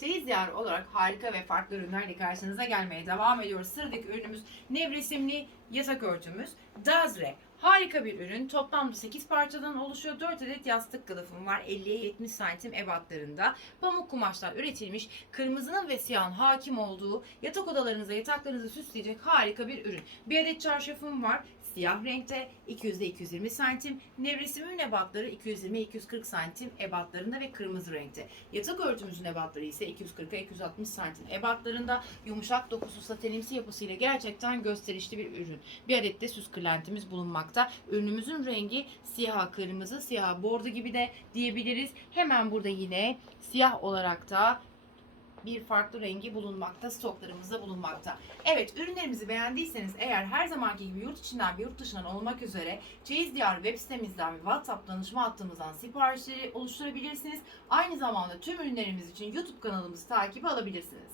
Çeyiz Diyarı olarak harika ve farklı ürünlerle karşınıza gelmeye devam ediyoruz. Sıradaki ürünümüz nevresimli yatak örtümüz. Dazre. Harika bir ürün. Toplamda 8 parçadan oluşuyor. 4 adet yastık kılıfım var. 50'ye 70 santim ebatlarında. Pamuk kumaşlar üretilmiş. Kırmızının ve siyahın hakim olduğu yatak odalarınıza yataklarınızı süsleyecek harika bir ürün. Bir adet çarşafım var. Siyah renkte 200'de 220 santim. Nevresimin ebatları 220-240 santim ebatlarında ve kırmızı renkte. Yatak örtümüzün ebatları ise 240'a 260 santim ebatlarında yumuşak dokusu satenimsi yapısıyla gerçekten gösterişli bir ürün. Bir adet de süs kırlentimiz bulunmakta. Ürünümüzün rengi siyah kırmızı, siyah bordo gibi de diyebiliriz. Hemen burada yine siyah olarak da bir farklı rengi bulunmakta, stoklarımızda bulunmakta. Evet, ürünlerimizi beğendiyseniz eğer her zamanki gibi yurt içinden ve yurt dışından olmak üzere Çeyiz Diyar web sitemizden ve WhatsApp danışma hattımızdan siparişleri oluşturabilirsiniz. Aynı zamanda tüm ürünlerimiz için YouTube kanalımızı takibi alabilirsiniz.